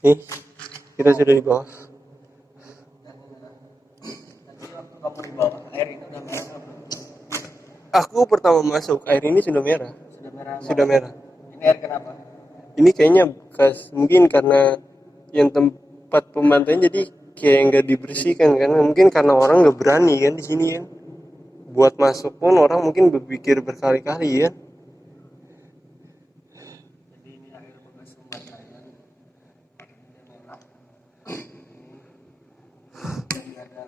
Nih, kita sudah di bawah. Tadi waktu kamu di bawah, air ini udah merah apa? Aku pertama masuk, air ini sudah merah. Sudah merah. Sudah merah. Ini air kenapa? Ini kayaknya bekas, mungkin karena yang tempat pembantaian jadi kayak nggak dibersihkan, karena mungkin karena orang nggak berani kan di sini kan. Buat masuk pun orang mungkin berpikir berkali-kali kan. Jadi ini air bekas pembantaian. Ini merah. Jadi ada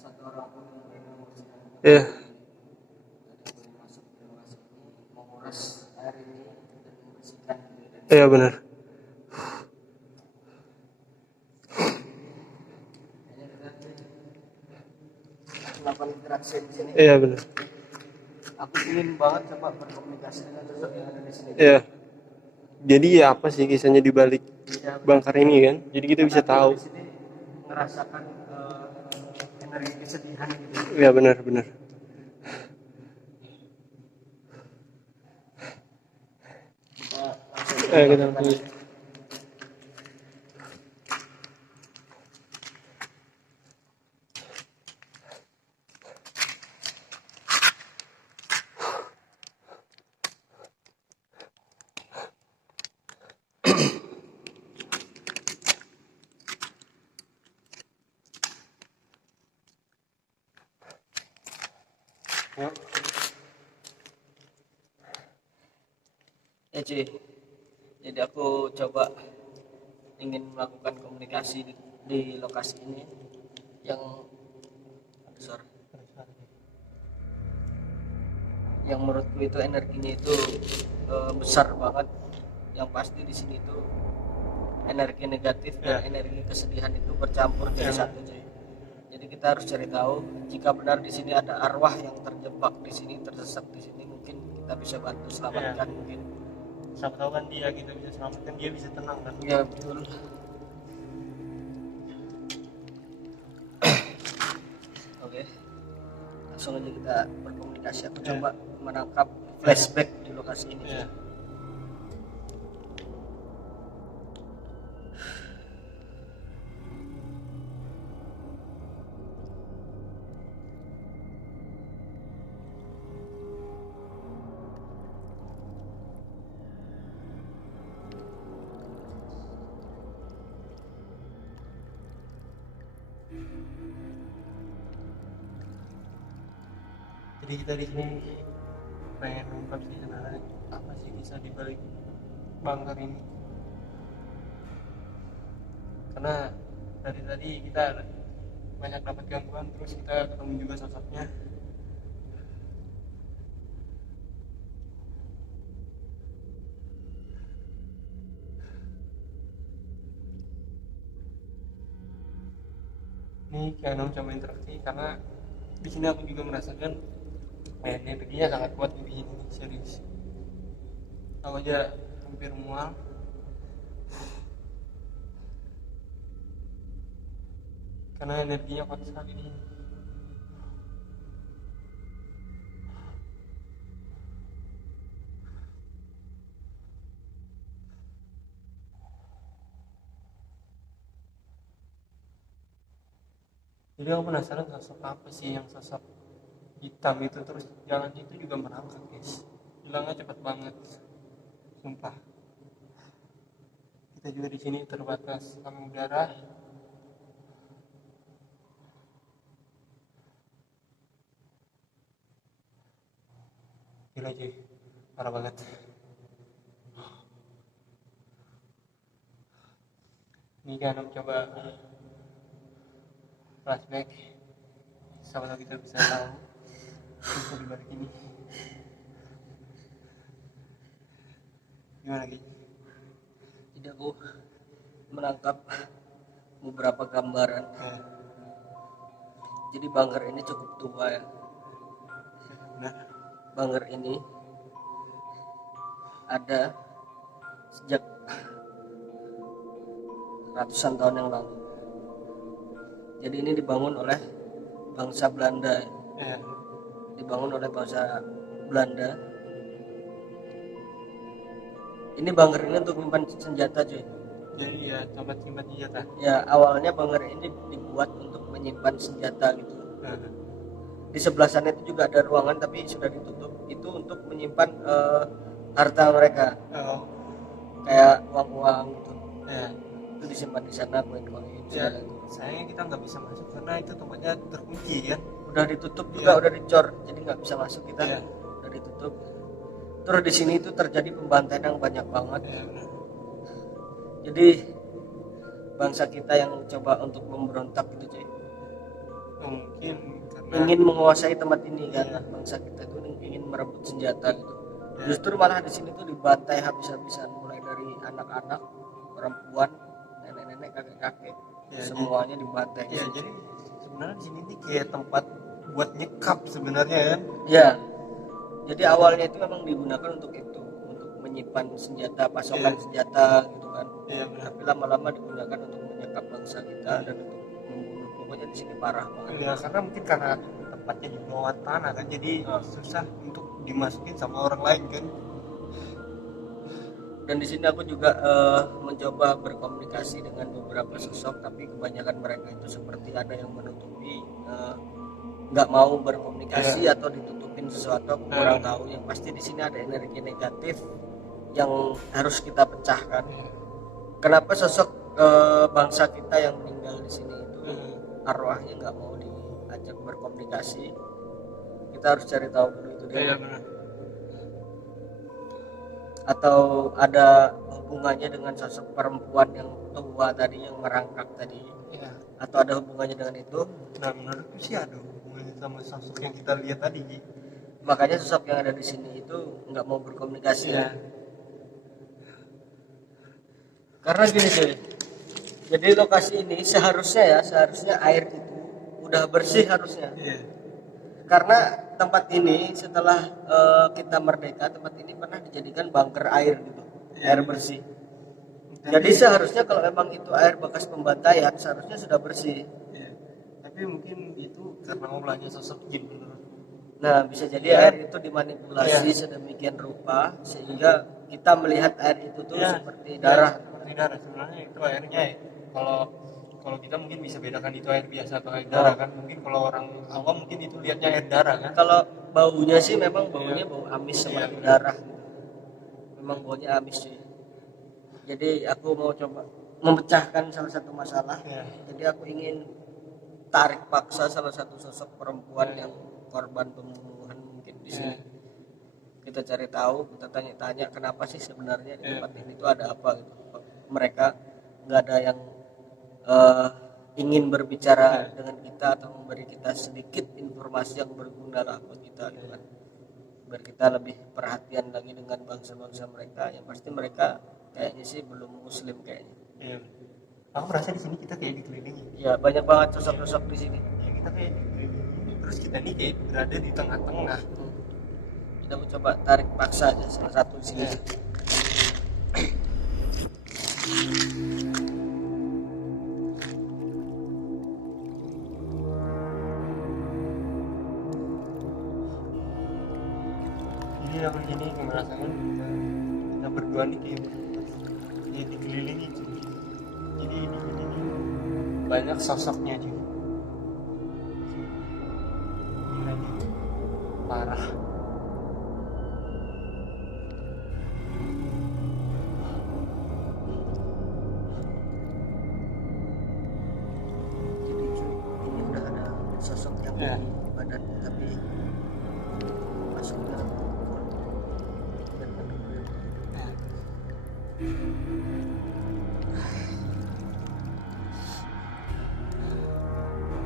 satu orang pun yang berani membersihkan. Ya, Ada yang berani masuk ke lokasi ini, menguras air ini dan membersihkan. iya benar. Kayaknya kita melakukan interaksi di sini. Iya benar. Aku ingin banget coba berkomunikasi dengan sosok yang ada di sini. Iya. Jadi ya apa sih kisahnya di balik Ya, bangkar ini kan? Jadi kita bisa aku tahu. di sini ngerasakan energi kesedihan gitu. Iya benar benar. Kita langsung Kita melakukan. langsung. Yuk. Ya cuy, jadi aku coba ingin melakukan komunikasi di lokasi ini yang besar, yang menurutku itu energinya itu besar banget. Yang pasti di sini itu energi negatif dan energi kesedihan itu bercampur jadi satu cuy. Jadi kita harus cari tahu jika benar di sini ada arwah yang terjebak di sini, tersesat di sini, mungkin kita bisa bantu selamatkan mungkin. Siapa tahu kan kita bisa selamatkan, dia bisa tenang kan. Ya betul. Oke, langsung aja kita berkomunikasi. Aku coba menangkap flashback di lokasi ini. Jadi kita di sini pengen mengungkap sih sebenarnya apa sih kisah di balik bangkar ini. Karena dari tadi kita banyak dapat gangguan, terus kita ketemu juga sosoknya. Ini kayak coba interaksi karena di sini aku juga merasakan energinya sangat kuat di sini, serius. Aku aja hampir mual. Karena energinya kuat sekali di sini. Jadi aku penasaran sosok apa sih, yang sosok hitam itu, terus jalannya itu juga merangkak guys, hilangnya cepat banget, sumpah. Kita juga di sini terbatas lambung udara. Gila cuy, parah banget. Ini kan aku coba flashback, sama tahu kita bisa tahu bisa di balik ini. Gimana guys? Jadi aku menangkap beberapa gambaran. Jadi bangker ini cukup tua ya. Nah, Bangker ini ada sejak ratusan tahun yang lalu. Jadi ini dibangun oleh bangsa Belanda. Dibangun oleh bangsa Belanda. Ini bangker ini untuk menyimpan senjata cuy. Jadi ya tempat simpan senjata. Ya awalnya bunker ini dibuat untuk menyimpan senjata gitu. Nah, Di sebelah sana itu juga ada ruangan tapi sudah ditutup, itu untuk menyimpan harta mereka oh, kayak uang-uang gitu, ya. itu disimpan di sana, koin-koin Ya, segala gitu. sayangnya kita nggak bisa masuk karena itu tempatnya terkunci kan. Udah ditutup juga, Iya. udah dicor, jadi nggak bisa masuk kita. Iya. Udah ditutup. Terus di sini itu terjadi pembantaian yang banyak banget. Ya, benar. Jadi bangsa kita yang coba untuk memberontak gitu cuy, Mungkin karena ingin menguasai tempat ini kan. Iya. Bangsa kita itu ingin merebut senjata gitu. Ya. Justru malah di sini tuh dibantai habis-habisan, mulai dari anak-anak, perempuan, nenek-nenek, kakek-kakek, Ya, semuanya dibantai. ya, jadi sebenarnya di sini nih kayak tempat buat nyekap sebenarnya kan. Ya, jadi awalnya itu memang digunakan untuk itu, untuk menyimpan senjata, pasokan Iya. senjata gitu kan. Iya, benar. Tapi lama-lama digunakan untuk menyekap bangsa kita dan untuk membunuh. Pokoknya di sini parah banget. Ya, karena mungkin karena tempatnya di bawah tanah kan, jadi Oh. susah untuk dimasukin sama orang lain kan. Dan di sini aku juga mencoba berkomunikasi dengan beberapa sosok, tapi kebanyakan mereka itu seperti ada yang menutupi, nggak mau berkomunikasi atau ditutupin sesuatu. Aku kurang tahu. Yang pasti di sini ada energi negatif yang harus kita pecahkan. Kenapa sosok bangsa kita yang meninggal di sini itu arwahnya nggak mau diajak berkomunikasi? Kita harus cari tahu dulu itu dia. Iya, benar. Atau ada hubungannya dengan sosok perempuan yang tua tadi, yang merangkak tadi, Ya. atau ada hubungannya dengan itu? Nah, menurutku sih ada hubungannya sama sosok yang kita lihat tadi. Ji. Makanya sosok yang ada di sini itu nggak mau berkomunikasi ya. Karena gini cuy, jadi lokasi ini seharusnya air itu udah bersih harusnya. Iya. Karena tempat ini setelah kita merdeka, tempat ini pernah dijadikan bunker air gitu, air bersih. Jadi seharusnya kalau memang itu air bekas pembantaian, seharusnya sudah bersih. Iya. Tapi mungkin itu karena ulahnya sosok jin menurut. Nah, bisa jadi air itu dimanipulasi sedemikian rupa sehingga kita melihat air itu tuh seperti darah. Seperti darah sebenarnya itu airnya. Ya. Kalau kita mungkin bisa bedakan itu air biasa atau air darah kan. Mungkin kalau orang awam mungkin itu lihatnya air darah kan. Kalau baunya sih memang baunya bau amis seperti darah. Memang baunya amis sih. Jadi aku mau coba memecahkan salah satu masalah. Jadi aku ingin tarik paksa salah satu sosok perempuan yang korban pembunuhan mungkin di sini. Kita cari tahu, kita tanya-tanya kenapa sih sebenarnya di tempat ini tuh ada apa gitu. Mereka nggak ada yang ingin berbicara dengan kita atau memberi kita sedikit informasi yang berguna lah buat kita gitu kan. Biar kita lebih perhatian lagi dengan bangsa-bangsa mereka. Yang pasti mereka kayaknya sih belum muslim kayaknya. Iya. Aku merasa di sini kita kayak dikelilingi. Ya banyak banget sosok-sosok di sini. Ya, kita kayak dikelilingi. Terus kita nih kayak berada di tengah-tengah. Kita mau coba tarik paksa aja salah satu di sini. Jadi aku di sini merasakan kita berdua nih kayak dikelilingi cuy. Jadi di sini nih banyak sosoknya cuy. Gila nih, parah. Jadi cuy, ini udah ada sosok yang di badan tapi masuknya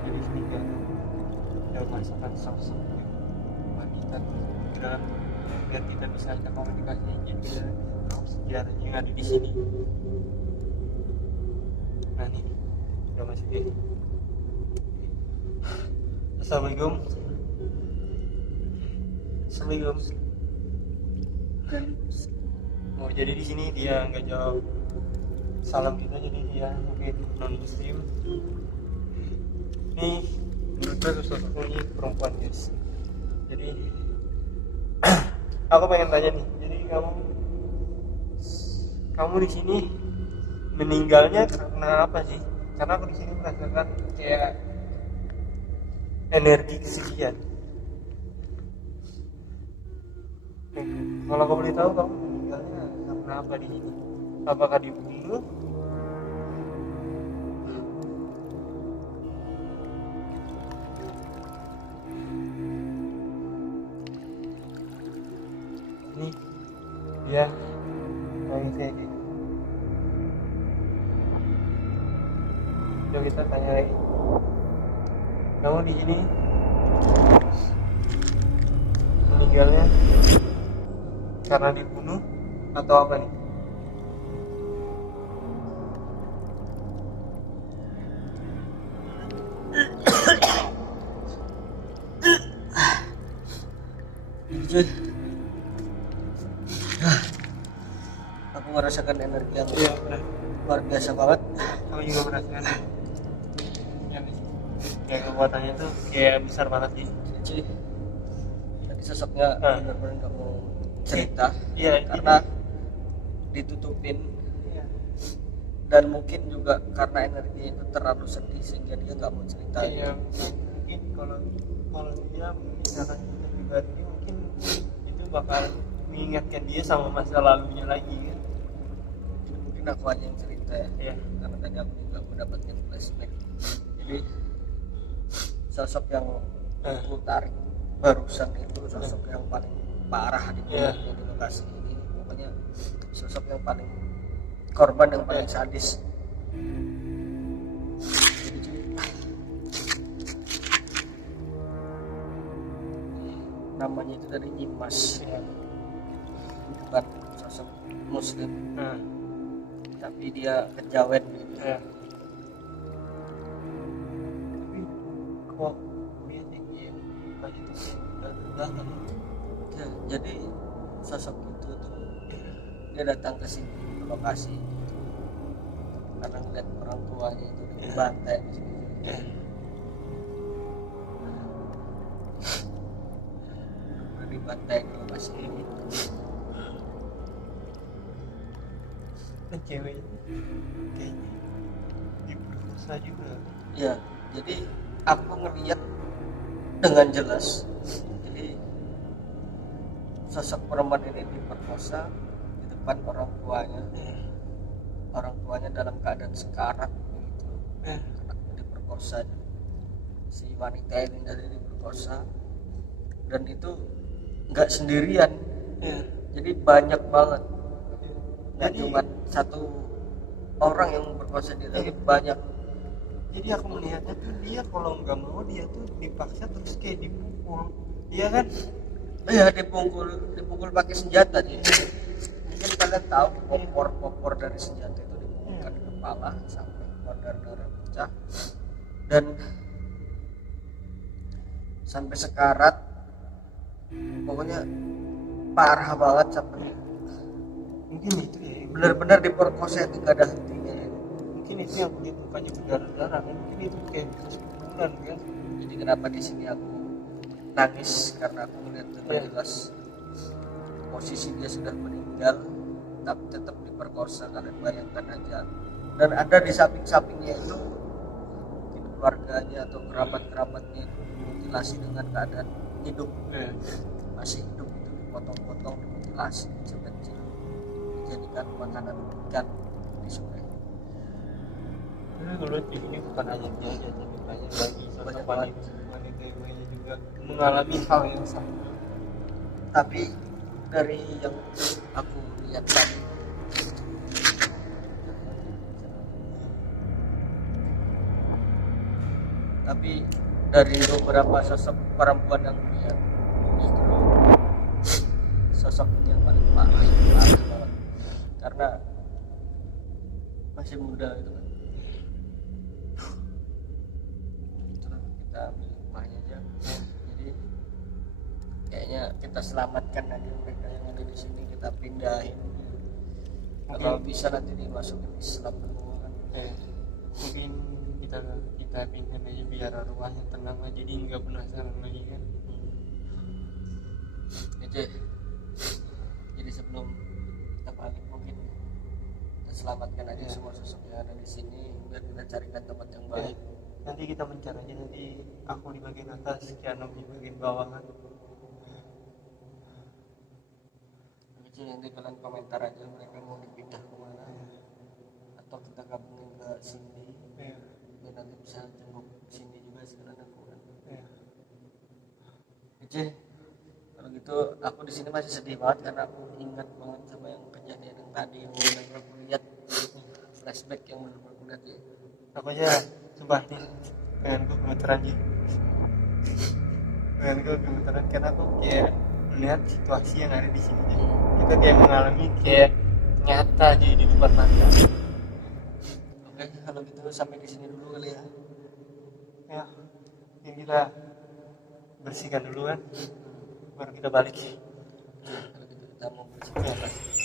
Jadi sini kan ada masukkan sosok wanita ke dalam biar kita bisa ada komunikasi jadi tahu sejarahnya yang ada di sini. Nah nih udah masuk ya. Assalamualaikum. Assalamualaikum. Oh jadi di sini dia nggak jawab salam kita, jadi dia mungkin non muslim. Ini menurut sosoknya ini perempuan guys. Jadi aku pengen tanya nih, jadi kamu di sini meninggalnya karena apa sih? Karena aku di sini merasakan kayak energi kesedihan. Kalau kamu boleh tahu, kamu meninggalnya karena apa di sini? Apakah dibunuh? Ini dia nangis kayak gitu. Coba kita tanya lagi. Kamu di sini meninggalnya karena dibunuh atau apa nih? Jujur, aku merasakan energi yang Iya benar. luar biasa banget. Kamu juga merasakan yang kayak kekuatannya tuh kayak besar banget sih. Jadi tadi sosoknya benar-benar nggak mau cerita Iya. karena ditutupin, Iya. dan mungkin juga karena energinya itu terlalu sedih sehingga dia nggak mau cerita. Iya. Mungkin kalau dia misalkan punya pribadi mungkin itu bakal mengingatkan dia sama masa lalunya lagi kan. Jadi mungkin aku aja yang cerita ya. Iya. Karena tadi aku juga mendapatkan flashback. Jadi sosok yang aku tarik barusan itu sosok yang paling parah di lokasi ini. Pokoknya sosok yang paling korban yang paling sadis. Jadi, namanya itu dari Nyimas, bukan sosok muslim, tapi dia kejawen gitu. Tapi kok dia tinggi baju itu datang Ya, jadi sosok itu tuh dia datang ke sini ke lokasi karena ngeliat orang tuanya itu dibantai di sini. Dibantai di lokasi ini. Dan cewek kayaknya diperkosa juga. Ya, jadi aku ngeliat dengan jelas. Jadi sosok perempuan ini diperkosa di depan orang tuanya. Orang tuanya dalam keadaan sekarat gitu. Karena diperkosa. Si wanita ini dari diperkosa, dan itu nggak sendirian. Jadi banyak banget. Nggak cuma satu orang yang memperkosa dia, tapi banyak. Jadi aku melihatnya tuh dia kalau nggak mau dia tuh dipaksa terus kayak dipukul, iya kan? Iya, dipukul pakai senjata dia. Mungkin kalian tahu popor dari senjata itu dipukulkan di kepala sampai darah pecah, dan sampai sekarat. Pokoknya parah banget sampai Mungkin itu ya. benar-benar diperkosa itu nggak ada hentinya ya. Mungkin itu yang kulit mukanya berdarah-darah kan? Mungkin itu kayak kesimpulan kan? Jadi kenapa di sini aku nangis karena aku melihat dengan jelas posisi dia sudah meninggal tapi tetap diperkosa. Kalian bayangkan aja. Dan ada di samping-sampingnya itu mungkin keluarganya atau kerabat-kerabatnya itu dimutilasi dengan keadaan hidup, masih hidup, itu dipotong-potong, dimutilasi kecil-kecil, dijadikan makanan ikan di sungai. Karena kalau di sini bukan hanya dia aja, tapi banyak lagi sosok wanita ibunya juga mengalami hal yang sama. Tapi dari yang aku lihat tadi, tapi dari beberapa sosok perempuan yang lihat, justru sosok yang paling parah banget, karena masih muda gitu kan. Terus kita ambil hikmahnya aja. Jadi kayaknya kita selamatkan aja mereka yang ada di sini, kita pindahin. Kalau bisa nanti dimasukin Islam semua kan. Mungkin kita pindah aja biar arwahnya tenang aja, jadi nggak penasaran lagi kan. Jadi sebelum kita balik mungkin kita selamatkan aja Ya. semua sosok yang ada di sini biar kita carikan tempat yang Ya. baik. Nanti kita mencari aja, nanti aku di bagian atas, Kiano di bagian bawah kan. Kecil nanti kalian komentar aja mereka mau dipindah kemana atau kita gabungin ke sini Ya. biar nanti bisa jenguk sini juga sekalian aku kan. Ya. Oke, kalau gitu aku di sini masih sedih banget karena aku ingat banget sama yang kejadian yang tadi yang benar-benar aku lihat, flashback yang benar-benar aku lihat ya. Aku aja sumpah nih, pengenku gemeteran sih. Pengenku gemeteran karena aku kayak melihat situasi yang ada di sini. Kita kayak mengalami kayak nyata aja di depan mata. Oke, kalau gitu sampai di sini dulu kali ya. Ya, ini kita bersihkan dulu kan, baru kita balik. Oke, kalau gitu kita mau bersih.